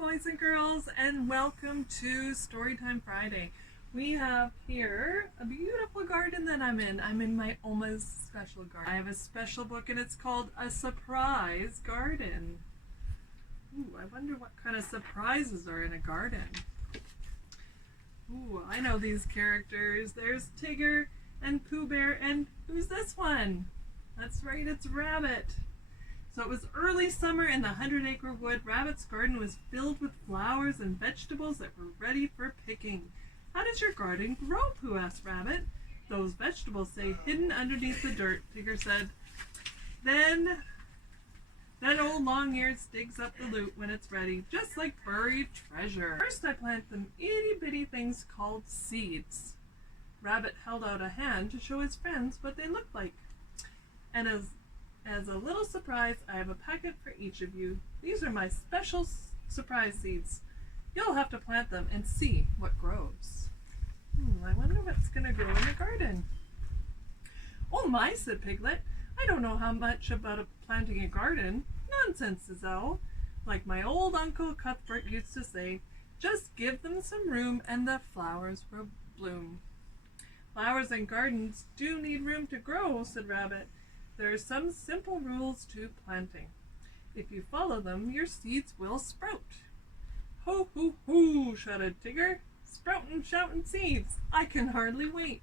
boys and girls, and welcome to Storytime Friday. We have here a beautiful garden that I'm in. I'm in my Oma's special garden. I have a special book and it's called A Surprise Garden. Ooh, I wonder what kind of surprises are in a garden. Ooh, I know these characters. There's Tigger and Pooh Bear, and who's this one? That's right, it's Rabbit. So it was early summer in the 100-acre wood. Rabbit's garden was filled with flowers and vegetables that were ready for picking. How does your garden grow, Pooh asked Rabbit. Those vegetables say hidden underneath the dirt, Tigger said. Then old Long Ears digs up the loot when it's ready, just like buried treasure. First I plant them itty-bitty things called seeds. Rabbit held out a hand to show his friends what they looked like. And as a little surprise, I have a packet for each of you. These are my special surprise seeds. You'll have to plant them and see what grows. I wonder what's going to grow in the garden. Oh my, said Piglet. I don't know how much about planting a garden. Nonsense, says Owl. Like my old Uncle Cuthbert used to say, just give them some room and the flowers will bloom. Flowers and gardens do need room to grow, said Rabbit. There are some simple rules to planting. If you follow them, your seeds will sprout. Ho, ho, ho, shouted Tigger. Sproutin', shoutin' seeds. I can hardly wait.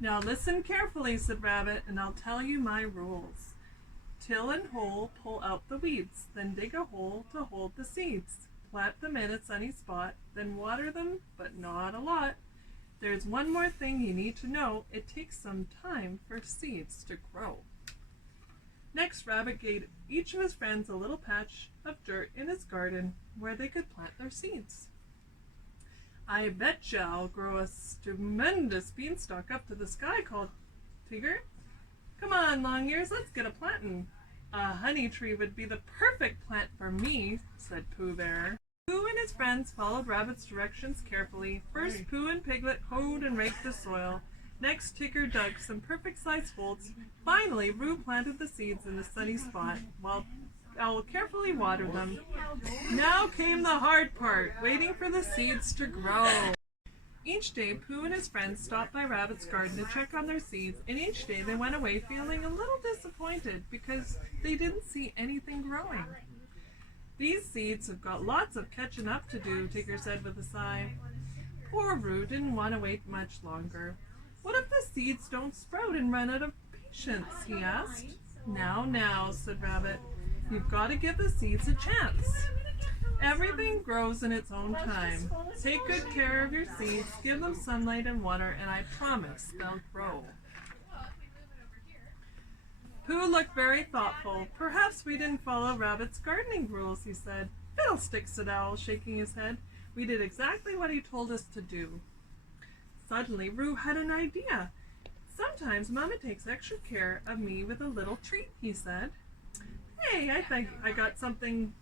Now listen carefully, said Rabbit, and I'll tell you my rules. Till and hole, pull out the weeds, then dig a hole to hold the seeds. Plant them in a sunny spot, then water them, but not a lot. There's one more thing you need to know. It takes some time for seeds to grow. Next, Rabbit gave each of his friends a little patch of dirt in his garden where they could plant their seeds. I betcha I'll grow a tremendous beanstalk up to the sky, called Tigger. Come on, Long Ears, let's get a plantin'. A honey tree would be the perfect plant for me, said Pooh Bear. Pooh and his friends followed Rabbit's directions carefully. First, Pooh and Piglet hoed and raked the soil. Next, Tigger dug some perfect-sized holes. Finally, Roo planted the seeds in the sunny spot, while Owl carefully watered them. Now came the hard part, waiting for the seeds to grow. Each day, Pooh and his friends stopped by Rabbit's garden to check on their seeds, and each day they went away feeling a little disappointed because they didn't see anything growing. These seeds have got lots of catching up to do, Tigger said with a sigh. Poor Roo didn't want to wait much longer. What if the seeds don't sprout and run out of patience, he asked. Now, said Rabbit. You've got to give the seeds a chance. Everything grows in its own time. Take good care of your seeds, give them sunlight and water, and I promise they'll grow. Pooh looked very thoughtful. Perhaps we didn't follow Rabbit's gardening rules, he said. Fiddlesticks, said Owl, shaking his head. We did exactly what he told us to do. Suddenly, Roo had an idea. Sometimes Mama takes extra care of me with a little treat, he said. Hey, I think I got something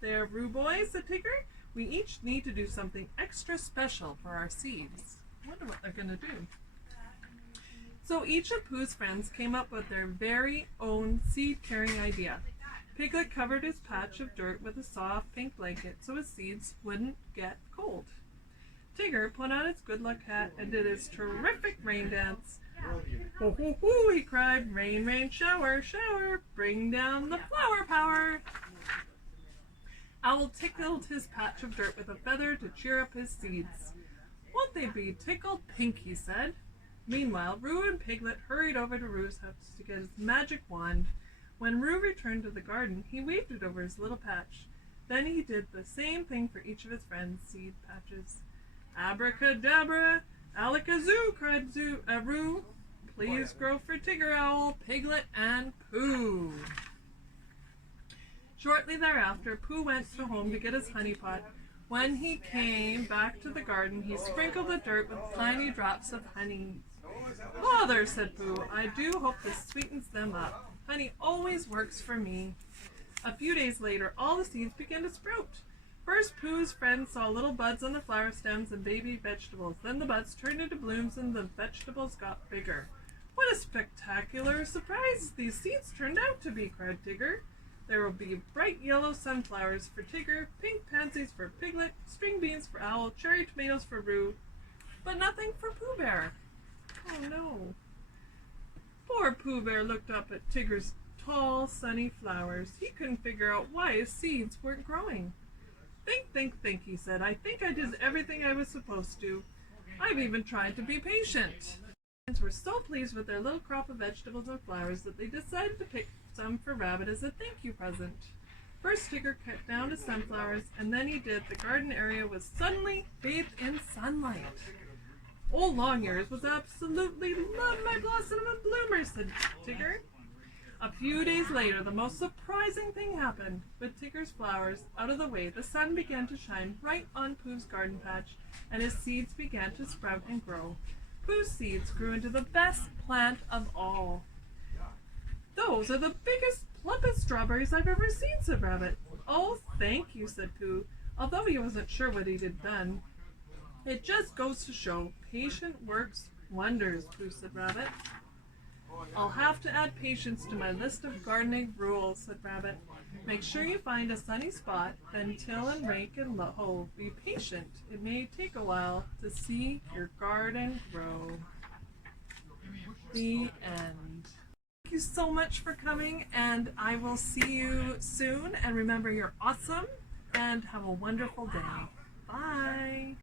there, Roo boy, said Tigger. We each need to do something extra special for our seeds. I wonder what they're going to do. So each of Pooh's friends came up with their very own seed-carrying idea. Piglet covered his patch of dirt with a soft pink blanket so his seeds wouldn't get cold. Tigger put on his good luck hat and did his terrific rain dance. Ho, ho, ho, he cried. Rain, rain, shower, shower, bring down the flower power. Owl tickled his patch of dirt with a feather to cheer up his seeds. Won't they be tickled pink, he said. Meanwhile, Roo and Piglet hurried over to Roo's house to get his magic wand. When Roo returned to the garden, he waved it over his little patch. Then he did the same thing for each of his friends' seed patches. Abracadabra, alakazoo, cried Roo. Please grow for Tigger, Owl, Piglet, and Pooh. Shortly thereafter, Pooh went home to get his honey pot. When he came back to the garden, he sprinkled the dirt with tiny drops of honey. Bother, said Pooh. I do hope this sweetens them up. Honey always works for me. A few days later, all the seeds began to sprout. First, Pooh's friends saw little buds on the flower stems and baby vegetables. Then the buds turned into blooms and the vegetables got bigger. What a spectacular surprise these seeds turned out to be, cried Tigger. There will be bright yellow sunflowers for Tigger, pink pansies for Piglet, string beans for Owl, cherry tomatoes for Roo, but nothing for Pooh Bear. Oh no. Poor Pooh Bear looked up at Tigger's tall, sunny flowers. He couldn't figure out why his seeds weren't growing. Think, he said. I think I did everything I was supposed to. I've even tried to be patient. They were so pleased with their little crop of vegetables and flowers that they decided to pick some for Rabbit as a thank you present. First, Tigger cut down his sunflowers, and then he did. The garden area was suddenly bathed in sunlight. Old Longears was absolutely loved my blossom and bloomer, said Tigger. A few days later, the most surprising thing happened. With Tigger's flowers out of the way, the sun began to shine right on Pooh's garden patch, and his seeds began to sprout and grow. Pooh's seeds grew into the best plant of all. Those are the biggest, plumpest strawberries I've ever seen, said Rabbit. Oh, thank you, said Pooh, although he wasn't sure what he'd done. It just goes to show, patience works wonders, Pooh, said Rabbit. I'll have to add patience to my list of gardening rules, said Rabbit. Make sure you find a sunny spot, then till and rake and hoe. Be patient. It may take a while to see your garden grow. The end. Thank you so much for coming, and I will see you soon. And remember, you're awesome, and have a wonderful day. Bye.